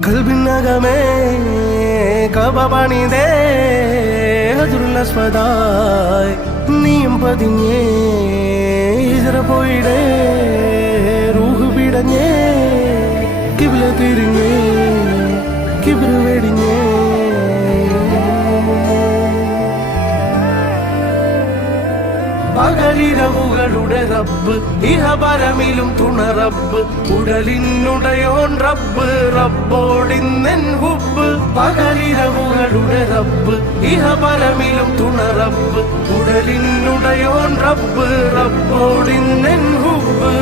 കൽബിനകമേ കബപണിതേ ഹജറുൽ നീയും പതിഞ്ഞേ ഹിജറ പോയിടേ റൂഹ് പിടഞ്ഞേ കിബ്ല തിരിഞ്ഞേ കിബ്ര വെടിഞ്ഞേ പകലിരവുകളുടെ റബ്ബ് ഇഹപരമിലും തുണ റബ്ബ് ഉടലിനുടയോൻ റബ്ബ് റബ്ബോടിന്നെൻ ഹുബ്ബ് പകലിരവുകളുടെ റബ്ബ് ഇഹപരമിലും തുണ റബ്ബ് ഉടലിനുടയോൻ റബ്ബ് റബ്ബോടിന്നെൻ ഹുബ്ബ്